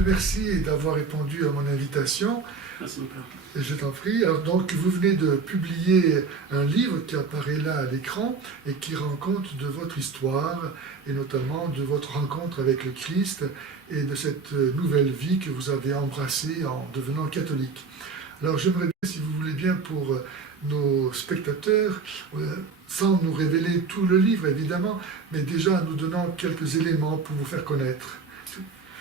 Dieu merci d'avoir répondu à mon invitation. Merci, mon père. Et je t'en prie. Alors donc, vous venez de publier un livre qui apparaît là à l'écran et qui rend compte de votre histoire et notamment de votre rencontre avec le Christ et de cette nouvelle vie que vous avez embrassée en devenant catholique. Alors j'aimerais bien, si vous voulez bien, pour nos spectateurs, sans nous révéler tout le livre évidemment, mais déjà en nous donnant quelques éléments pour vous faire connaître.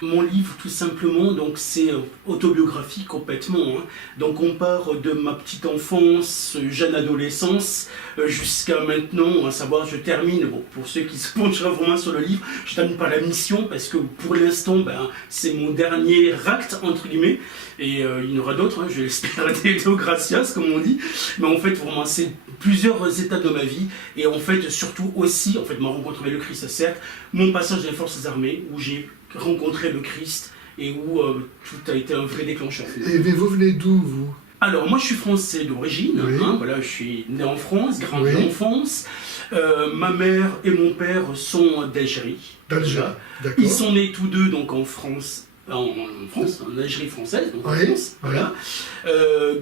Mon livre, tout simplement, donc c'est autobiographique complètement. Donc on part de ma petite enfance, jeune adolescence, jusqu'à maintenant, à savoir, je termine, bon, pour ceux qui se pencheraient vraiment sur le livre, je termine par la mission, parce que pour l'instant, c'est mon dernier acte, entre guillemets, et il y en aura d'autres, je l'espère, Deo gratias, comme on dit, mais en fait, vraiment, c'est plusieurs étapes de ma vie, et en fait, surtout aussi, en fait, ma rencontre avec le Christ, certes, mon passage des forces armées, où j'ai rencontrer le Christ et où tout a été un vrai déclencheur. Et mais vous venez d'où, vous? Alors, moi, je suis français d'origine. Oui. Voilà, je suis né en France, grandi Oui. en France. Ma mère et mon père sont d'Algérie. D'Algérie, Voilà. d'accord. Ils sont nés tous deux donc en France, en Algérie française, donc en Oui. France. Oui. Voilà.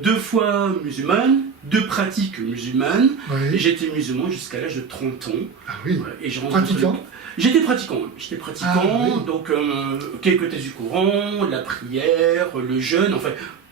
2 fois musulmane, 2 pratiques musulmanes. Et Oui. j'étais musulman jusqu'à l'âge de 30 ans. Ah oui. Voilà. Et j'ai rencontré Pratiquant? J'étais pratiquant, Ah, oui. donc quelques thèses du Coran, la prière, le jeûne, enfin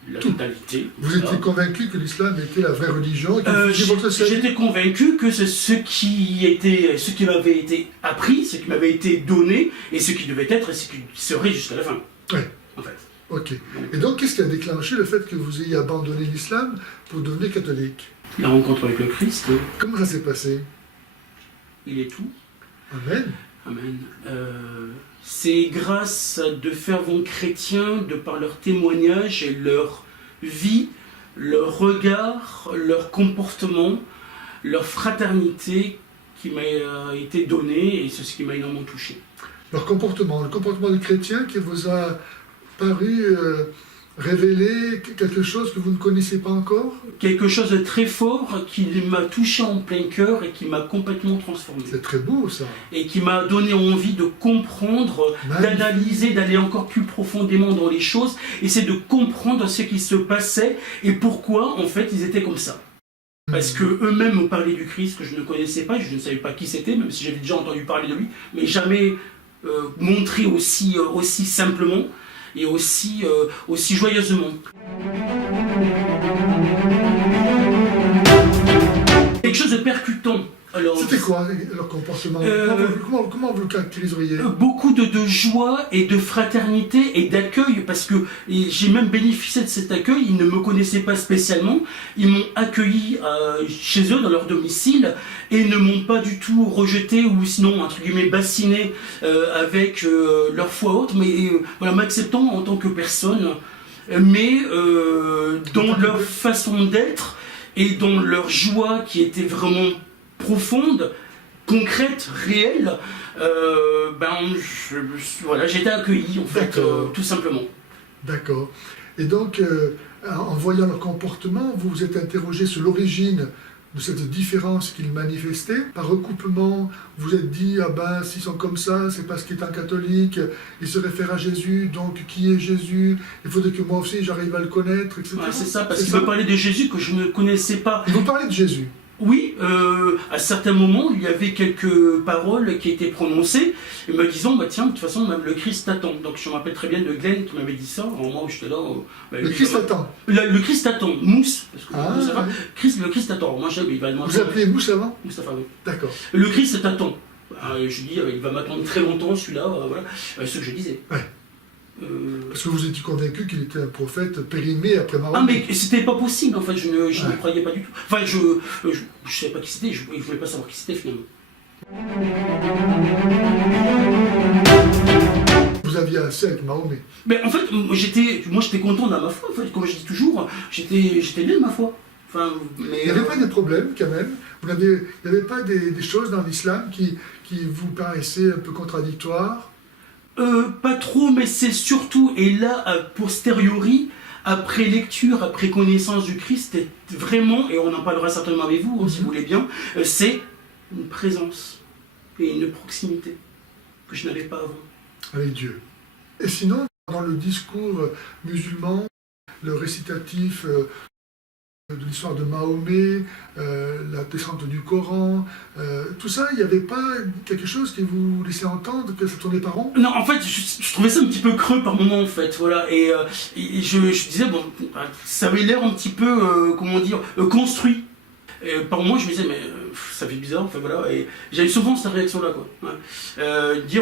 la Tout. totalité. Vous voilà. étiez convaincu que l'islam était la vraie religion et que vous faisiez votre salut? J'étais convaincu que c'est ce qui m'avait été appris, ce qui m'avait été donné, et ce qui devait être et ce qui serait jusqu'à la fin. Oui. En fait. Ok. Et donc, qu'est-ce qui a déclenché le fait que vous ayez abandonné l'islam pour devenir catholique? La rencontre avec le Christ, Comment ça s'est passé? il est tout. Amen. Amen. C'est grâce à de fervents chrétiens, de par leur témoignage et leur vie, leur regard, leur comportement, leur fraternité qui m'a été donné et c'est ce qui m'a énormément touché. Leur comportement, le comportement du chrétien qui vous a paru révéler quelque chose que vous ne connaissez pas encore? Quelque chose de très fort qui m'a touché en plein cœur et qui m'a complètement transformé. C'est très beau, ça. Et qui m'a donné envie de comprendre, Magnifique. d'analyser, d'aller encore plus profondément dans les choses, et c'est de comprendre ce qui se passait et pourquoi en fait ils étaient comme ça. Parce que eux-mêmes me parlaient du Christ que je ne connaissais pas, je ne savais pas qui c'était, même si j'avais déjà entendu parler de lui, mais jamais montré aussi simplement et aussi joyeusement. Quelque chose de percutant. Alors, C'était quoi leur comportement? Comment vous le caractériseriez? beaucoup de joie et de fraternité et d'accueil, parce que j'ai même bénéficié de cet accueil. Ils ne me connaissaient pas spécialement, ils m'ont accueilli chez eux, dans leur domicile, et ne m'ont pas du tout rejeté ou sinon, entre guillemets, bassiné avec leur foi haute, mais voilà, m'acceptant en tant que personne, mais dans leur façon d'être et dans leur joie qui était vraiment profonde, concrète, réelle, voilà, j'ai été accueilli en fait, tout simplement. D'accord. Et donc, en voyant leur comportement, vous vous êtes interrogé sur l'origine de cette différence qu'ils manifestaient. Par recouplement, vous vous êtes dit, ah ben, s'ils sont comme ça, c'est parce qu'ils étaient catholiques, ils se réfèrent à Jésus, donc qui est Jésus? Il faudrait que moi aussi j'arrive à le connaître, etc. Ouais, c'est ça, parce qu'il me parlait de Jésus que je ne connaissais pas. Ils vous parlaient de Jésus? Oui, à certains moments, il y avait quelques paroles qui étaient prononcées, et me disant, bah tiens, de toute façon, même le Christ t'attend. Donc je me rappelle très bien de Glenn qui m'avait dit ça, au moment où j'étais là. Le Christ attend. Le Christ attend, Mousse, parce que ça va. Ouais. Le Christ attend. Moi, il va demander. Vous appelez Mousse avant? Moustapha, oui. D'accord. Le Christ t'attend. Je dis, il va m'attendre très longtemps, celui-là, voilà. Ce que je disais. Ouais. Parce que vous étiez convaincu qu'il était un prophète périmé après Mahomet. Ah, mais c'était pas possible, en fait, je ne croyais pas du tout. Enfin, je savais pas qui c'était, je voulais pas savoir qui c'était finalement. Vous aviez assez avec Mahomet. Mais en fait, moi j'étais content dans ma foi, en fait, comme je dis toujours, j'étais bien de ma foi. Enfin, mais, Il n'y avait pas de problème quand même. Il n'y avait pas des choses dans l'islam qui vous paraissaient un peu contradictoires? Pas trop, mais c'est surtout, et là, a posteriori, après lecture, après connaissance du Christ, c'est vraiment, et on en parlera certainement avec vous, si vous voulez bien, c'est une présence et une proximité que je n'avais pas avant. Avec Dieu. Et sinon, Dans le discours musulman, le récitatif de l'histoire de Mahomet, la descente du Coran, tout ça, il n'y avait pas quelque chose qui vous laissait entendre que ça tournait pas rond? Non, en fait, je trouvais ça un petit peu creux par moment, en fait, voilà, et je disais, bon, ça avait l'air un petit peu, comment dire, construit. Et par moment, je me disais, mais ça fait bizarre, enfin voilà, et j'avais souvent cette réaction-là, quoi. Ouais. Dire,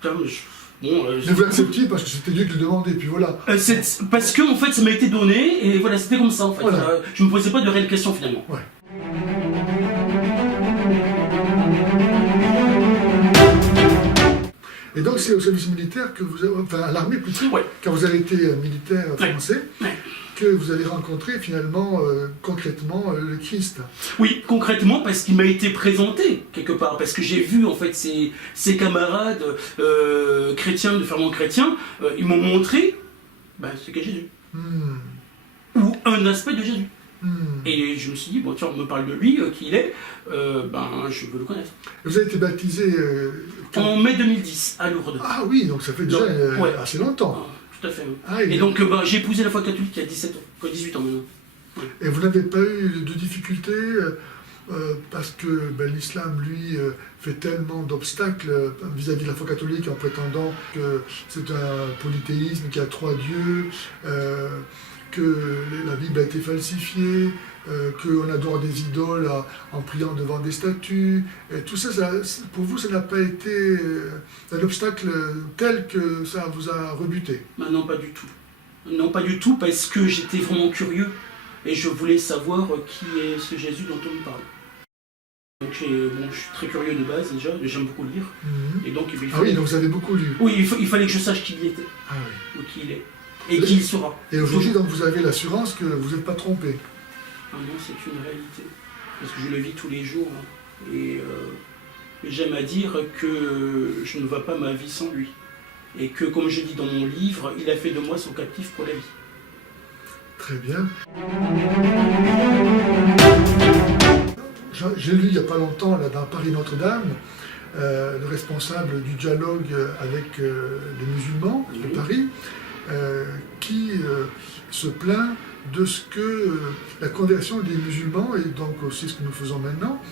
putain, bon, mais vous l'acceptiez parce que c'était Dieu qui le demandait, puis voilà. parce que, en fait, ça m'a été donné, et voilà, c'était comme ça, en fait. Voilà. Je me posais pas de réelles questions, finalement. Ouais. Et donc c'est au service militaire que vous avez, enfin à l'armée plutôt, Ouais. quand vous avez été militaire français, Ouais. que vous avez rencontré finalement concrètement le Christ. Oui, concrètement, parce qu'il m'a été présenté quelque part, parce que j'ai vu en fait ses camarades chrétiens, de fervents chrétiens, ils m'ont montré ce qu'est Jésus, ou un aspect de Jésus. Et je me suis dit, bon tiens, on me parle de lui, qui il est, je veux le connaître. Vous avez été baptisé En mai 2010, à Lourdes. Ah oui, donc ça fait déjà ouais. assez longtemps. Tout à fait. Oui. Ah, et donc j'ai épousé la foi catholique il y a 17 ans, 18 ans maintenant. Ouais. Et vous n'avez pas eu de difficultés parce que l'islam, lui, fait tellement d'obstacles vis-à-vis de la foi catholique en prétendant que c'est un polythéisme, qu'il y a 3 dieux, que la Bible a été falsifiée, qu'on adore des idoles en priant devant des statues. Et tout ça, pour vous, ça n'a pas été un obstacle tel que ça vous a rebuté? Non, pas du tout. Non, pas du tout, parce que j'étais vraiment curieux et je voulais savoir qui est ce Jésus dont on me parle. Donc je suis très curieux de base déjà, j'aime beaucoup lire. Et donc, oui, donc vous avez beaucoup lu. Oui, il fallait que je sache qui il était, ou qui il est, et qui il sera. Et aujourd'hui, donc, vous avez l'assurance que vous n'êtes pas trompé? Ah non, c'est une réalité, parce que je le vis tous les jours, et j'aime à dire que je ne vois pas ma vie sans lui, et que, comme je dis dans mon livre, il a fait de moi son captif pour la vie. Très bien. J'ai lu il n'y a pas longtemps, là, dans Paris Notre-Dame, le responsable du dialogue avec les musulmans de Paris, qui se plaint de ce que la conversion des musulmans, et donc aussi ce que nous faisons maintenant,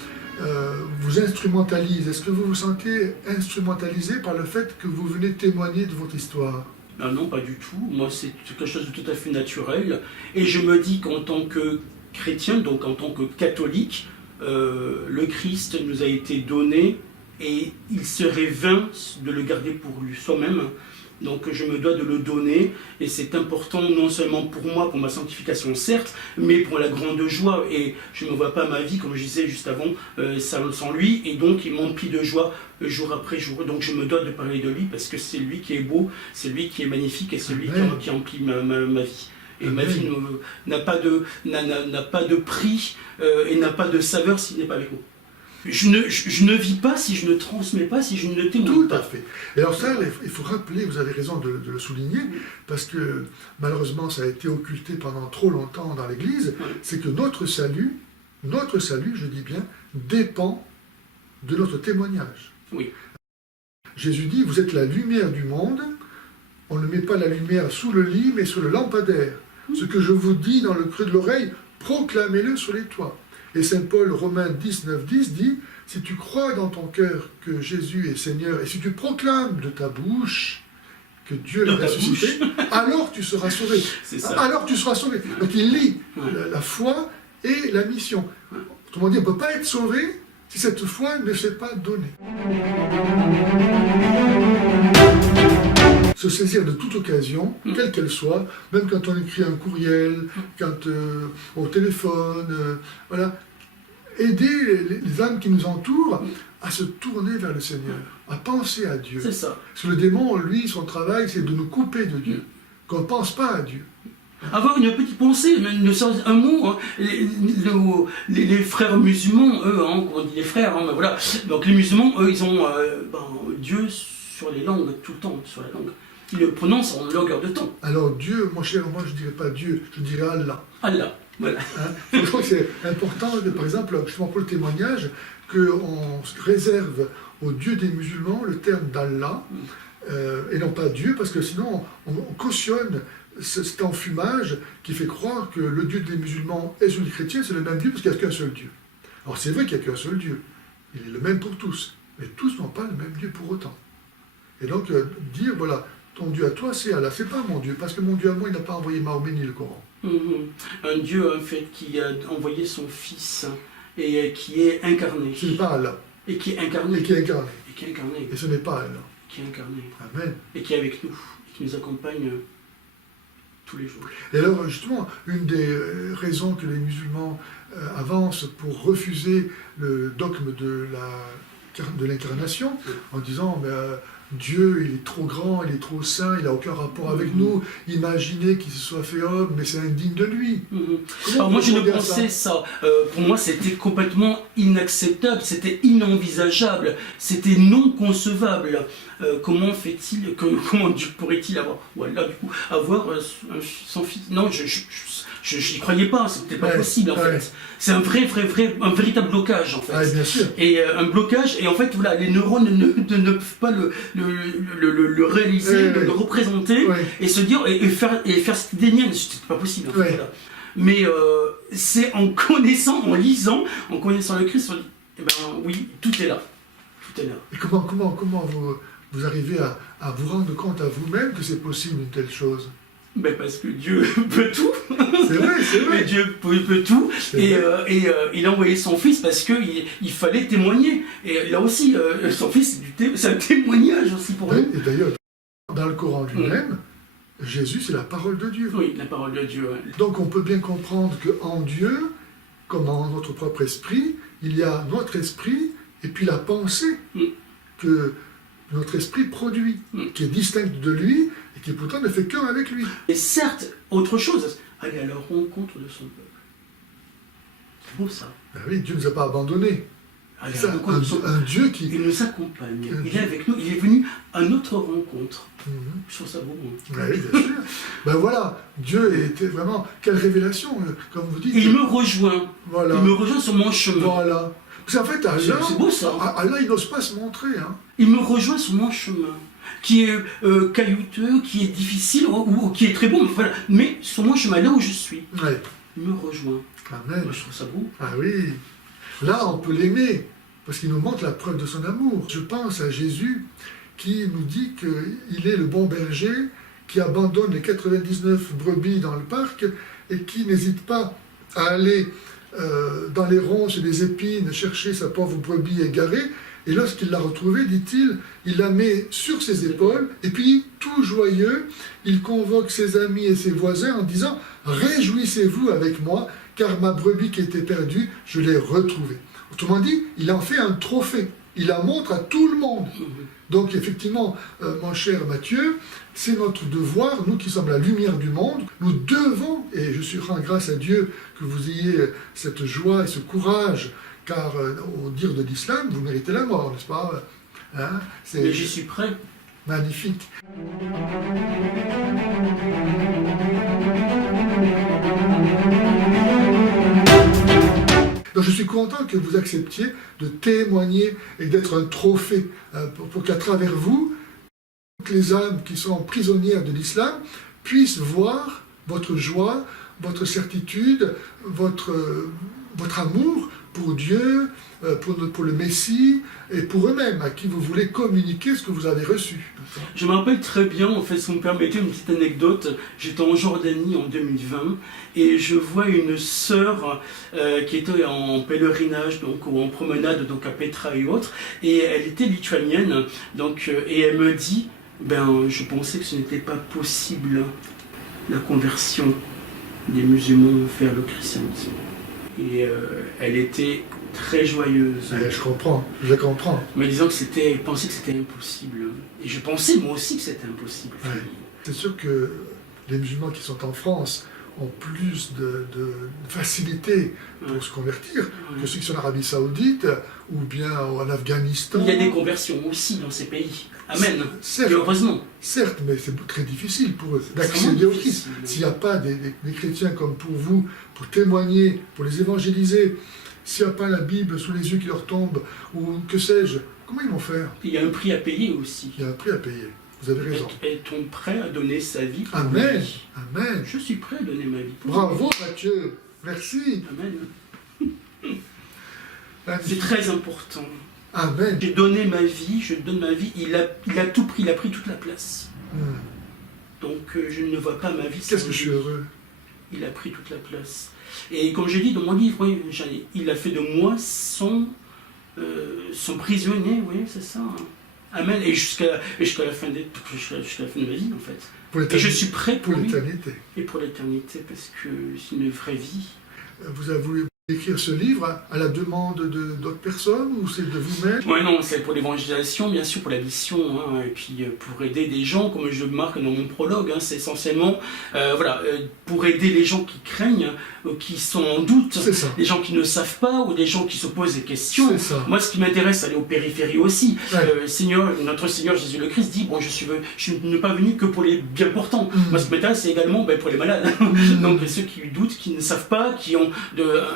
vous instrumentalise. Est-ce que vous vous sentez instrumentalisé par le fait que vous venez témoigner de votre histoire? Non, pas du tout. Moi, c'est quelque chose de tout à fait naturel. Et je me dis qu'en tant que chrétien, donc en tant que catholique, le Christ nous a été donné et il serait vain de le garder pour lui soi-même. Donc je me dois de le donner et c'est important non seulement pour moi, pour ma sanctification certes, mais pour la grande joie. Et je ne vois pas ma vie, comme je disais juste avant, sans lui, et donc il m'emplit de joie jour après jour. Donc je me dois de parler de lui parce que c'est lui qui est beau, c'est lui qui est magnifique et c'est lui qui emplit ma vie. Et ma vie n'a pas de prix et n'a pas de saveur s'il n'est pas avec moi. Je ne vis pas si je ne transmets pas, si je ne témoigne pas. Tout à fait. Et alors ça, il faut rappeler, vous avez raison de le souligner, parce que malheureusement ça a été occulté pendant trop longtemps dans l'Église, c'est que notre salut, je dis bien, dépend de notre témoignage. Oui. Jésus dit, vous êtes la lumière du monde, on ne met pas la lumière sous le lit, mais sur le lampadaire. Ce que je vous dis dans le creux de l'oreille, proclamez-le sur les toits. Et saint Paul, Romains 10, 9, 10 dit, si tu crois dans ton cœur que Jésus est Seigneur, et si tu proclames de ta bouche que Dieu l'a ressuscité, alors tu seras sauvé. Alors tu seras sauvé. Donc il lie la foi et la mission. Autrement dit, on ne peut pas être sauvé si cette foi ne s'est pas donnée. Se saisir de toute occasion, quelle qu'elle soit, même quand on écrit un courriel, quand au téléphone, voilà, aider les âmes qui nous entourent à se tourner vers le Seigneur, à penser à Dieu. C'est ça. Parce que le démon, lui, son travail, c'est de nous couper de Dieu, qu'on ne pense pas à Dieu. Avoir une petite pensée, un mot. Hein. Les frères musulmans, eux, on dit les frères, mais voilà. Donc les musulmans, eux, ils ont Dieu sur les langues, tout le temps, sur la langue. Ils le prononcent en longueur de temps. Alors Dieu, mon cher, moi je ne dirais pas Dieu, je dirais Allah. Allah, voilà. Je crois que c'est important, par exemple, justement pour le témoignage, qu'on réserve au Dieu des musulmans le terme d'Allah, et non pas Dieu, parce que sinon on cautionne cet enfumage qui fait croire que le Dieu des musulmans et celui des chrétiens, c'est le même Dieu parce qu'il n'y a qu'un seul Dieu. Alors c'est vrai qu'il n'y a qu'un seul Dieu, il est le même pour tous, mais tous n'ont pas le même Dieu pour autant. Et donc dire, voilà, ton Dieu à toi c'est Allah, c'est pas mon Dieu, parce que mon Dieu à moi il n'a pas envoyé Mahomet ni le Coran. Un Dieu en fait qui a envoyé son Fils et qui est incarné. Ce n'est pas Allah. Et qui est incarné. Et qui est incarné. Et qui est incarné. Et ce n'est pas Allah. Qui est incarné. Amen. Et qui est avec nous, et qui nous accompagne tous les jours. Et alors, justement, une des raisons que les musulmans avancent pour refuser le dogme de l'incarnation, en disant Dieu, il est trop grand, il est trop saint, il n'a aucun rapport avec nous, imaginez qu'il se soit fait homme, mais c'est indigne de lui. Alors moi je ne pensais ça, pour moi c'était complètement inacceptable, c'était inenvisageable, c'était non concevable. Comment fait-il, comment Dieu pourrait-il avoir, voilà, du coup, avoir son fils? Non, je n'y croyais pas, c'était pas possible en fait. C'est un véritable blocage en fait. Ah, bien sûr. Et un blocage, et en fait voilà, les neurones ne peuvent pas le réaliser, le représenter, et se dire, et faire cette idée mienne, c'était pas possible en fait. Voilà. Mais c'est en connaissant, en lisant, en connaissant le Christ, eh ben oui, tout est là. Tout est là. Et comment vous arrivez à vous rendre compte à vous-même que c'est possible une telle chose? Ben parce que Dieu peut tout. C'est vrai, c'est vrai. Dieu peut tout. Et il a envoyé son Fils parce qu'il fallait témoigner. Et là aussi, son Fils, c'est un témoignage aussi pour nous. Et d'ailleurs, dans le Coran lui-même, Jésus, c'est la parole de Dieu. Oui, la parole de Dieu. Ouais. Donc on peut bien comprendre qu'en Dieu, comme en notre propre esprit, il y a notre esprit et puis la pensée que notre esprit produit, qui est distincte de lui et qui pourtant ne fait qu'un avec lui. Et certes, autre chose, aller à la rencontre de son peuple. C'est beau ça. Ben oui, Dieu ne nous a pas abandonnés. Ça, un Dieu qui... Il nous accompagne, il est avec nous, il est venu à notre rencontre. Je trouve ça beau. Ben oui, bien sûr. Ben voilà, Dieu était vraiment... Quelle révélation, comme vous dites. Il me rejoint. Voilà. Il me rejoint sur mon chemin. Voilà. Parce qu'en fait, Allah, c'est beau ça. Allah, il n'ose pas se montrer. Hein. Il me rejoint sur mon chemin, qui est caillouteux, qui est difficile, ou qui est très bon, voilà. Mais sur mon chemin, là où je suis, il me rejoint. Amen. Moi, je trouve ça beau. Ah oui. Là, on peut l'aimer, parce qu'il nous montre la preuve de son amour. Je pense à Jésus, qui nous dit qu'il est le bon berger, qui abandonne les 99 brebis dans le parc, et qui n'hésite pas à aller dans les ronces et les épines chercher sa pauvre brebis égarée, et lorsqu'il l'a retrouvée, dit-il, il la met sur ses épaules, et puis, tout joyeux, il convoque ses amis et ses voisins en disant « Réjouissez-vous avec moi, car ma brebis qui était perdue, je l'ai retrouvée. » Autrement dit, il en fait un trophée, il la montre à tout le monde. Donc effectivement, mon cher Mathieu, c'est notre devoir, nous qui sommes la lumière du monde, nous devons, et je rends grâce à Dieu que vous ayez cette joie et ce courage, car au dire de l'islam, vous méritez la mort, n'est-ce pas? Hein? Mais j'y suis prêt. Magnifique. Donc je suis content que vous acceptiez de témoigner et d'être un trophée pour qu'à travers vous, toutes les âmes qui sont prisonnières de l'islam puissent voir votre joie, votre certitude, votre amour pour Dieu, pour le Messie et pour eux-mêmes, à qui vous voulez communiquer ce que vous avez reçu. Je me rappelle très bien, en fait, si vous me permettez une petite anecdote, j'étais en Jordanie en 2020 et je vois une sœur qui était en pèlerinage donc, ou en promenade donc à Petra et autres, et elle était lituanienne, donc, et elle me dit, je pensais que ce n'était pas possible la conversion des musulmans vers le christianisme. Et elle était très joyeuse. Je comprends, je comprends. Me disant que elle pensait que c'était impossible. Et je pensais moi aussi que c'était impossible. Ouais. C'est sûr que les musulmans qui sont en France ont plus de facilité pour se convertir que ceux qui sont en Arabie Saoudite ou bien en Afghanistan. Il y a des conversions aussi dans ces pays. Amen. Certes, heureusement. Certes, mais c'est très difficile pour eux d'accéder au Christ. S'il n'y a pas des chrétiens comme pour vous, pour témoigner, pour les évangéliser, s'il n'y a pas la Bible sous les yeux qui leur tombe, ou que sais-je, comment ils vont faire? Il y a un prix à payer aussi. Il y a un prix à payer. Vous avez raison. Est-on prêt à donner sa vie pour Amen. lui? Amen. Je suis prêt à donner ma vie pour Bravo lui. Mathieu. Merci. Amen. C'est Magnifique. très important. Amen. J'ai donné ma vie, je donne ma vie, il a tout pris, il a pris toute la place. Donc je ne vois pas ma vie sans Qu'est-ce que je suis lui. heureux. Il a pris toute la place. Et comme j'ai dit dans mon livre, oui, il a fait de moi son prisonnier, oui, c'est ça. Hein. Amen. Et jusqu'à la fin jusqu'à la fin de ma vie, en fait. Pour Et je suis prêt pour lui. l'éternité. Et pour l'éternité, parce que c'est une vraie vie. Vous avez voulu écrire ce livre à la demande d'autres personnes ou c'est de vous-même? Ouais, non, c'est pour l'évangélisation, bien sûr, pour la mission, hein, et puis pour aider des gens, comme je le marque dans mon prologue, hein, c'est essentiellement pour aider les gens qui craignent, qui sont en doute, C'est ça. les gens qui ne savent pas, ou des gens qui se posent des questions. C'est ça. Moi, ce qui m'intéresse, c'est aller aux périphéries aussi. Ouais. Notre Seigneur Jésus le Christ dit, bon, je suis pas venu que pour les bien portants. Moi, ce qui m'intéresse, c'est également pour les malades. Donc, ceux qui doutent, qui ne savent pas, qui ont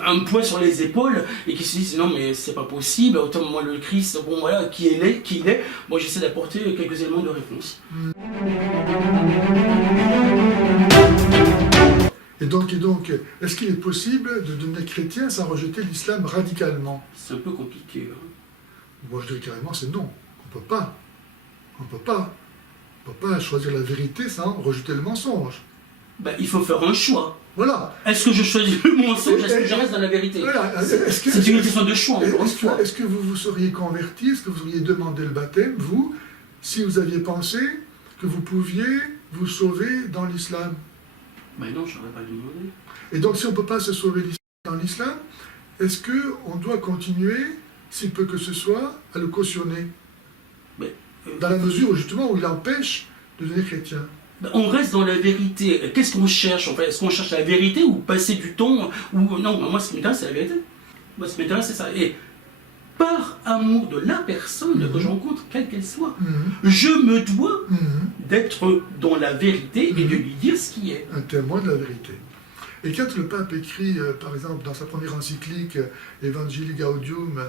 un poids sur les épaules et qui se disent non mais c'est pas possible, autant moi le Christ, bon voilà, qui il est, moi j'essaie d'apporter quelques éléments de réponse. Et donc, est-ce qu'il est possible de devenir chrétien sans rejeter l'islam radicalement? C'est un peu compliqué. Hein. Moi je dirais carrément c'est non. On peut pas. On peut pas. On peut pas choisir la vérité sans rejeter le mensonge. Il faut faire un choix. Voilà. Est-ce que je choisis le mensonge, est-ce que je reste dans la vérité? Voilà. C'est une question de choix, encore une fois. Est-ce que vous vous seriez converti, est-ce que vous auriez demandé le baptême, vous, si vous aviez pensé que vous pouviez vous sauver dans l'islam? Non, je n'aurais pas demandé. Et donc si on ne peut pas se sauver dans l'islam, est-ce qu'on doit continuer, si peu que ce soit, à le cautionner? Dans la mesure où justement où il empêche de devenir chrétien. On reste dans la vérité. Qu'est-ce qu'on cherche en fait? Est-ce qu'on cherche la vérité ou passer du temps ou... Non, moi ce qui m'intéresse c'est la vérité. Moi ce qui m'intéresse c'est ça. Et par amour de la personne que je rencontre, quelle qu'elle soit, je me dois d'être dans la vérité et de lui dire ce qui est. Un témoin de la vérité. Et quand le pape écrit, par exemple, dans sa première encyclique, Evangelii Gaudium,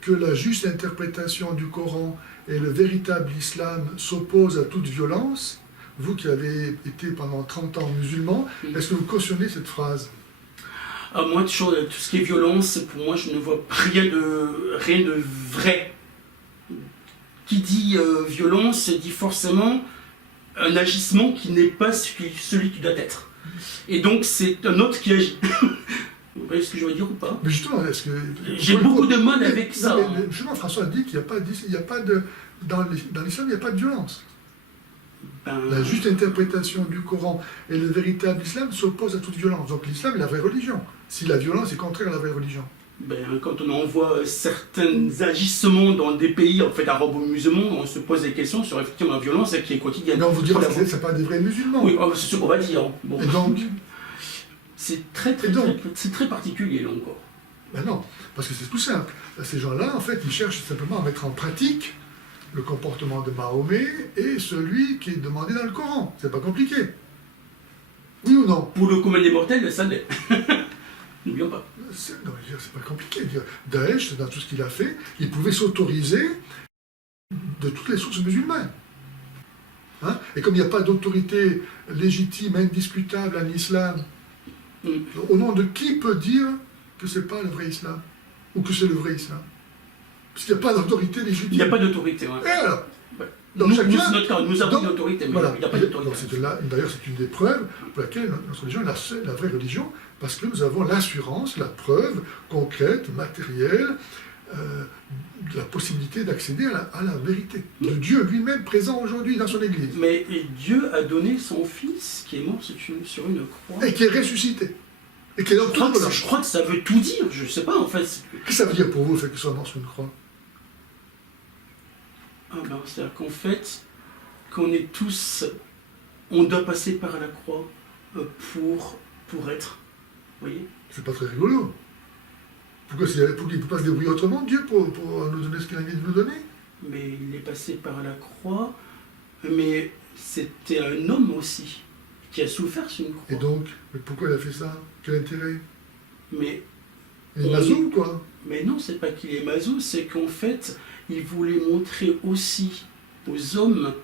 que la juste interprétation du Coran et le véritable islam s'opposent à toute violence, vous qui avez été pendant 30 ans musulman, est-ce que vous cautionnez cette phrase? Moi, tout ce qui est violence, pour moi, je ne vois rien de vrai. Qui dit violence dit forcément un agissement qui n'est pas celui qui doit être. Et donc, c'est un autre qui agit. Vous voyez ce que je veux dire ou pas? Mais justement, est-ce que... J'ai beaucoup de mal avec ça. Mais justement, François a dit qu'il n'y a pas de... Dans l'islam, il n'y a pas de violence. La juste interprétation du Coran et le véritable islam s'opposent à toute violence. Donc l'islam est la vraie religion. Si la violence est contraire à la vraie religion. Quand on envoie certains agissements dans des pays en fait arabo-musulmans, on se pose des questions sur effectivement la violence qui est quotidienne. Mais on vous dira que ce n'est pas des vrais musulmans. Oui, c'est ce qu'on va dire. Bon. Et donc c'est très particulier là encore. Ben non, parce que c'est tout simple. Ces gens-là, en fait, ils cherchent simplement à mettre en pratique le comportement de Mahomet et celui qui est demandé dans le Coran. C'est pas compliqué. Oui ou non? Pour le commun des mortels, ça l'est. N'oublions pas. Non, c'est pas compliqué. Daesh, dans tout ce qu'il a fait, il pouvait s'autoriser de toutes les sources musulmanes. Hein? Et comme il n'y a pas d'autorité légitime, indiscutable en islam, au nom de qui peut dire que c'est pas le vrai islam? Ou que c'est le vrai islam? Parce qu'il n'y a pas d'autorité légitime. Il n'y a pas d'autorité. Ouais. Et alors? Donc, c'est notre cas, nous avons une autorité, mais voilà. il n'y a pas d'autorité. D'ailleurs, c'est une des preuves pour laquelle notre religion est la vraie religion, parce que nous avons l'assurance, la preuve concrète, matérielle, de la possibilité d'accéder à la vérité, de Dieu lui-même présent aujourd'hui dans son Église. Mais Dieu a donné son Fils qui est mort sur une croix. Et qui est ressuscité. Et qui est dans tout je crois que ça veut tout dire, je ne sais pas en fait. Qu'est-ce que ça veut dire pour vous, le fait qu'il soit mort sur une croix? C'est-à-dire qu'en fait, qu'on est tous, on doit passer par la croix pour être. Vous voyez? C'est pas très rigolo. Pourquoi il ne peut pas se débrouiller autrement, Dieu, pour nous donner ce qu'il a envie de nous donner? Mais il est passé par la croix, mais c'était un homme aussi, qui a souffert sur une croix. Et donc, mais pourquoi il a fait ça? Quel intérêt? Mais il est mazou, quoi? Mais non, c'est pas qu'il est mazou, c'est qu'en fait, il voulait montrer aussi aux hommes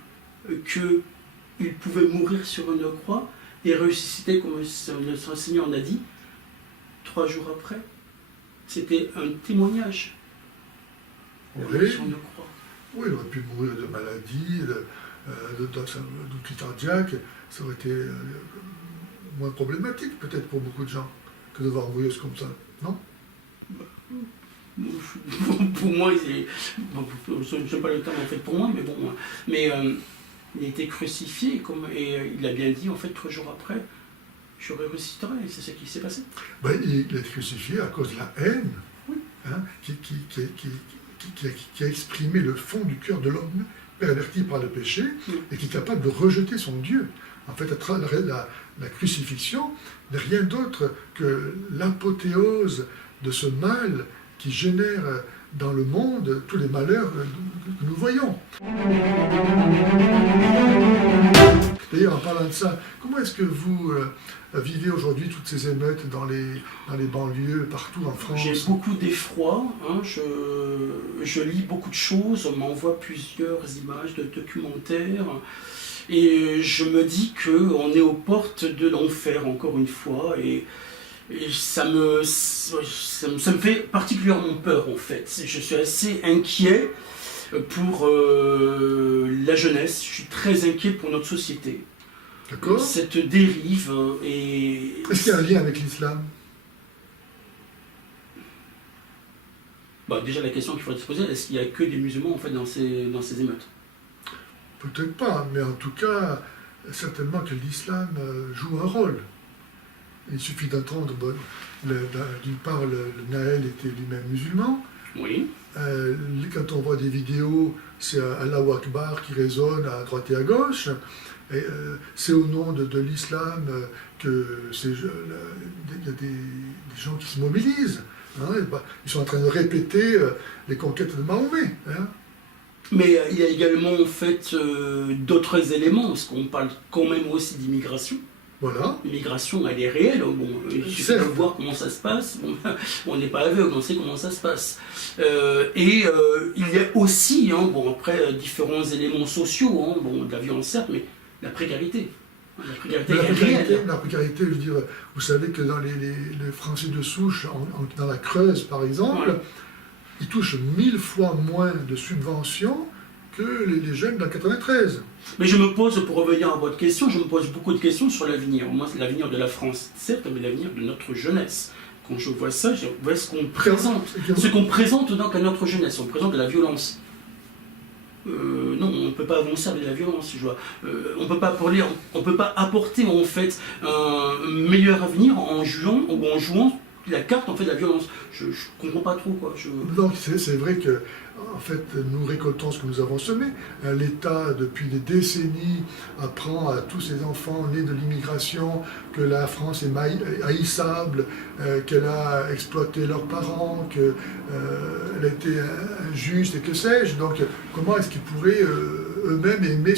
qu'il pouvait mourir sur une croix et ressusciter, comme notre Seigneur en a dit, 3 jours après. C'était un témoignage. Oui. Sur une croix. Oui, il aurait pu mourir de maladie, de crise cardiaque. Ça aurait été moins problématique, peut-être, pour beaucoup de gens, que de voir mourir comme ça, non? Pour moi, je ne sais pas le terme en fait pour moi, mais bon, il a été crucifié et il a bien dit en fait 3 jours après, je ressusciterai, et c'est ce qui s'est passé. Ben, il a été crucifié à cause de la haine, Oui. hein, qui a exprimé le fond du cœur de l'homme perverti par le péché et qui est capable de rejeter son Dieu. En fait, à travers la crucifixion n'est rien d'autre que l'apothéose de ce mal qui génère dans le monde tous les malheurs que nous voyons. D'ailleurs, en parlant de ça, comment est-ce que vous vivez aujourd'hui toutes ces émeutes dans les banlieues, partout en France? J'ai beaucoup d'effroi, hein, je lis beaucoup de choses, on m'envoie plusieurs images de documentaires, et je me dis qu'on est aux portes de l'enfer, encore une fois, et ça me fait particulièrement peur, en fait. Je suis assez inquiet pour la jeunesse, je suis très inquiet pour notre société. D'accord. Cette dérive et... Est-ce qu'il y a un lien avec l'islam? Bah, déjà la question qu'il faudrait se poser, est-ce qu'il n'y a que des musulmans en fait dans ces émeutes? Peut-être pas, mais en tout cas, certainement que l'islam joue un rôle. Il suffit d'entendre, d'une part, le Naël était lui-même musulman. Oui. Quand on voit des vidéos, c'est Allahu Akbar qui résonne à droite et à gauche. Et c'est au nom de l'islam que il y a des gens qui se mobilisent. Hein, ils sont en train de répéter les conquêtes de Mahomet. Hein. Mais il y a également en fait d'autres éléments, parce qu'on parle quand même aussi d'immigration. Voilà. L'immigration, elle est réelle. Bon, il suffit de voir comment ça se passe. Bon, on n'est pas aveugle, on sait comment ça se passe. Il y a aussi, hein, bon, après, différents éléments sociaux, hein, bon, de la violence certes, mais la précarité. La précarité est réelle. La précarité, je veux dire, vous savez que dans les Français de souche, dans la Creuse par exemple, ouais, ils touchent 1000 fois moins de subventions que les jeunes dans 93. Mais je me pose, pour revenir à votre question, je me pose beaucoup de questions sur l'avenir. Moi, c'est l'avenir de la France, certes, mais l'avenir de notre jeunesse. Quand je vois ça, je vois ce qu'on présente. Ce qu'on présente donc à notre jeunesse, on présente de la violence. Non, on ne peut pas avancer avec de la violence. On ne peut pas apporter en fait un meilleur avenir en jouant la carte en fait de la violence. Je comprends pas trop quoi. Non, c'est vrai que en fait nous récoltons ce que nous avons semé. L'État depuis des décennies apprend à tous ces enfants nés de l'immigration que la France est haïssable, qu'elle a exploité leurs parents, qu'elle a été injuste et que sais-je. Donc comment est-ce qu'ils pourraient eux-mêmes aimer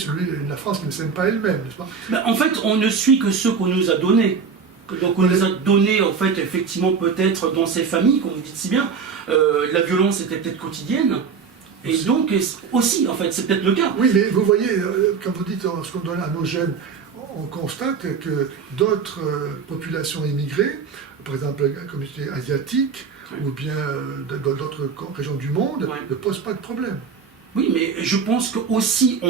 la France qui ne s'aime pas elle-même, n'est-ce pas? Ben, en fait, on ne suit que ceux qu'on nous a donnés. Donc on nous a donné, en fait, effectivement, peut-être dans ces familles, comme vous dites si bien, la violence était peut-être quotidienne. Et donc, aussi, en fait, c'est peut-être le cas. Oui, mais vous voyez, quand vous dites ce qu'on donne à nos jeunes, on constate que d'autres populations immigrées, par exemple la communauté asiatique, ou bien d'autres régions du monde, ne posent pas de problème. Oui, mais je pense que aussi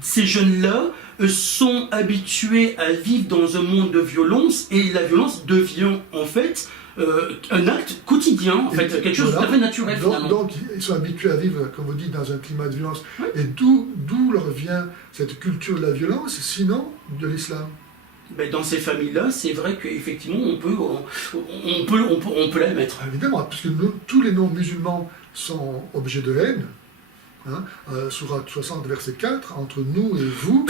ces jeunes-là sont habitués à vivre dans un monde de violence et la violence devient en fait un acte quotidien, en fait, quelque chose de tout à fait naturel finalement. Donc ils sont habitués à vivre, comme vous dites, dans un climat de violence. Oui. Et d'où leur vient cette culture de la violence, sinon de l'islam? Ben dans ces familles-là, c'est vrai qu'effectivement on peut l'admettre. Évidemment, puisque tous les non-musulmans sont objets de haine. Hein, Sourate 60, verset 4, entre nous et vous,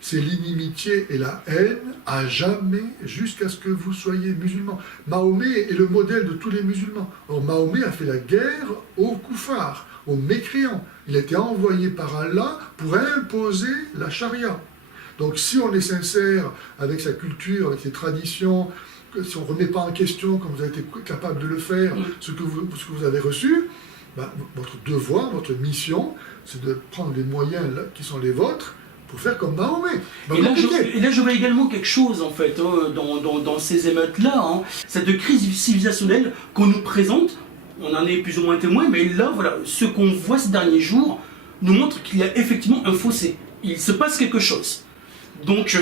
c'est l'inimitié et la haine à jamais jusqu'à ce que vous soyez musulmans. Mahomet est le modèle de tous les musulmans. Or, Mahomet a fait la guerre aux koufars, aux mécréants. Il a été envoyé par Allah pour imposer la charia. Donc, si on est sincère avec sa culture, avec ses traditions, si on ne remet pas en question, comme vous avez été capable de le faire, ce que vous avez reçu, votre devoir, votre mission, c'est de prendre les moyens là, qui sont les vôtres pour faire comme Mahomet. Et là, je vois également quelque chose, en fait, hein, dans ces émeutes-là, hein, cette crise civilisationnelle qu'on nous présente, on en est plus ou moins témoin, mais là, voilà, ce qu'on voit ces derniers jours nous montre qu'il y a effectivement un fossé. Il se passe quelque chose. Donc,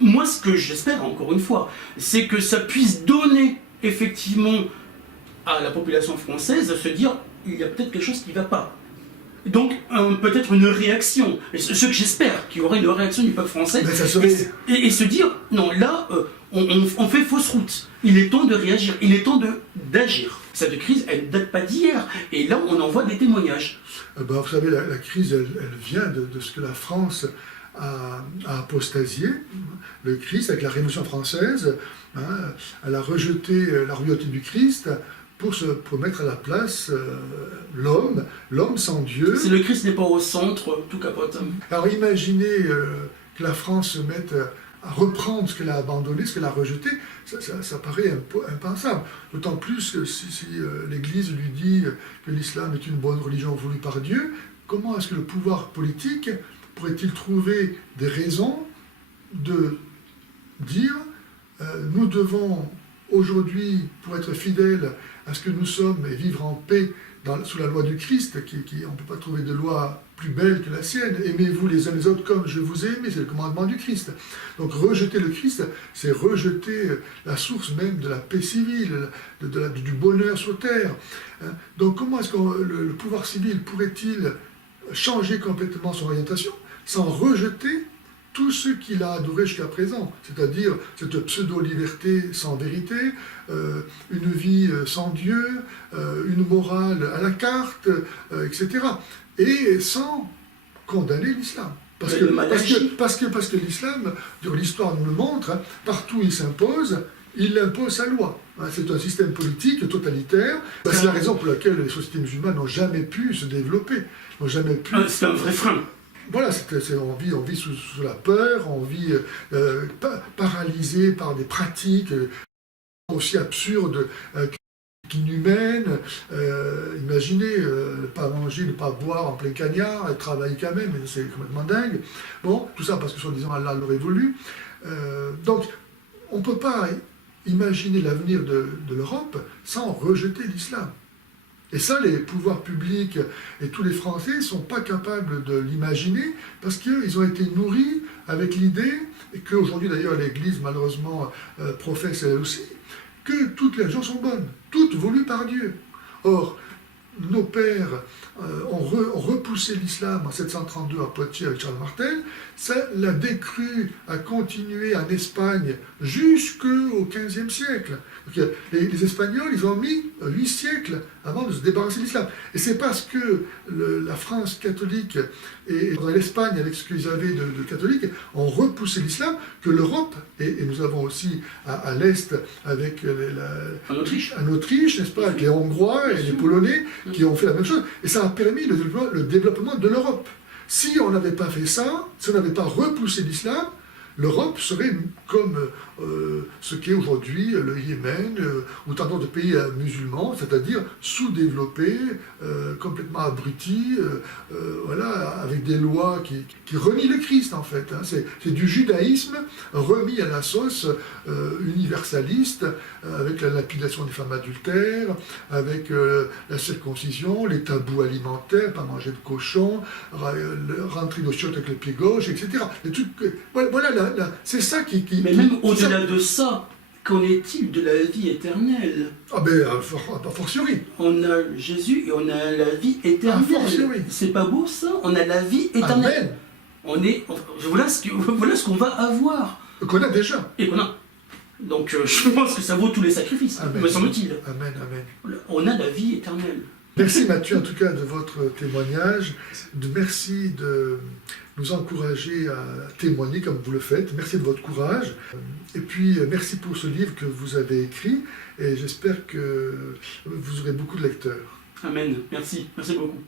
moi, ce que j'espère, encore une fois, c'est que ça puisse donner effectivement à la population française de se dire il y a peut-être quelque chose qui ne va pas. Donc, peut-être une réaction. Ce que j'espère, qu'il y aurait une réaction du peuple français. Et se dire non, là, on fait fausse route. Il est temps de réagir. Il est temps d'agir. Cette crise, elle ne date pas d'hier. Et là, on en voit des témoignages. Vous savez, la crise, elle vient de ce que la France a apostasié. Le Christ, avec la Révolution française, hein, elle a rejeté la royauté du Christ pour mettre à la place l'homme sans Dieu. Si le Christ n'est pas au centre, tout capote. Alors imaginez que la France se mette à reprendre ce qu'elle a abandonné, ce qu'elle a rejeté, ça paraît impensable. D'autant plus que si l'Église lui dit que l'islam est une bonne religion voulue par Dieu, comment est-ce que le pouvoir politique pourrait-il trouver des raisons de dire nous devons aujourd'hui, pour être fidèles à ce que nous sommes et vivre en paix sous la loi du Christ, on ne peut pas trouver de loi plus belle que la sienne, aimez-vous les uns les autres comme je vous ai aimé, c'est le commandement du Christ. Donc rejeter le Christ, c'est rejeter la source même de la paix civile, du bonheur sur terre. Donc comment est-ce que le pouvoir civil pourrait-il changer complètement son orientation sans rejeter tout ce qu'il a adoré jusqu'à présent, c'est-à-dire cette pseudo-liberté sans vérité, une vie sans Dieu, une morale à la carte, etc. Et sans condamner l'islam. Parce que l'islam, l'histoire nous le montre, hein, partout il s'impose, il impose sa loi. C'est un système politique totalitaire. C'est la raison pour laquelle les sociétés musulmanes n'ont jamais pu se développer. C'est un vrai frein. Voilà, on vit sous la peur, on vit paralysé par des pratiques aussi absurdes qu'inhumaines. Imaginez, ne pas manger, ne pas boire en plein cagnard, travailler quand même, c'est complètement dingue. Bon, tout ça parce que soi-disant Allah l'aurait voulu. Donc, on ne peut pas imaginer l'avenir de l'Europe sans rejeter l'islam. Et ça, les pouvoirs publics et tous les Français ne sont pas capables de l'imaginer parce qu'ils ont été nourris avec l'idée, et qu'aujourd'hui d'ailleurs l'Église malheureusement professe elle aussi, que toutes les religions sont bonnes, toutes voulues par Dieu. Or, nos pères ont repoussé l'islam en 732 à Poitiers avec Charles Martel, ça l'a décru a continué en Espagne jusqu'au XVe siècle. Donc, les Espagnols, ils ont mis 8 siècles avant de se débarrasser de l'islam. Et c'est parce que la France catholique et l'Espagne, avec ce qu'ils avaient de catholique, ont repoussé l'islam, que l'Europe, et nous avons aussi à l'Est, avec en Autriche, n'est-ce pas, avec les Hongrois et les Polonais, qui ont fait la même chose. Et ça a permis le développement de l'Europe. Si on n'avait pas fait ça, si on n'avait pas repoussé l'islam, l'Europe serait comme ce qu'est aujourd'hui le Yémen ou tant d'autres pays musulmans, c'est-à-dire sous-développés, complètement abrutis, voilà, avec des lois qui renient le Christ en fait. Hein. C'est du judaïsme remis à la sauce universaliste, avec la lapidation des femmes adultères, avec la circoncision, les tabous alimentaires, pas manger de cochon, rentrer d'eau chaude avec le pied gauche, etc. Les trucs, voilà, c'est ça qui... Mais même au-delà de ça, qu'en est-il de la vie éternelle? Ah ben, a fortiori. On a Jésus et on a la vie éternelle. C'est pas beau ça? On a la vie éternelle. Amen. Voilà ce qu'on va avoir. Qu'on a déjà. Et qu'on a. Donc je pense que ça vaut tous les sacrifices, amen. Me semble-t-il. Amen, amen. On a la vie éternelle. Merci Mathieu en tout cas de votre témoignage. Merci de nous encourager à témoigner comme vous le faites. Merci de votre courage. Et puis merci pour ce livre que vous avez écrit et j'espère que vous aurez beaucoup de lecteurs. Amen. Merci. Merci beaucoup.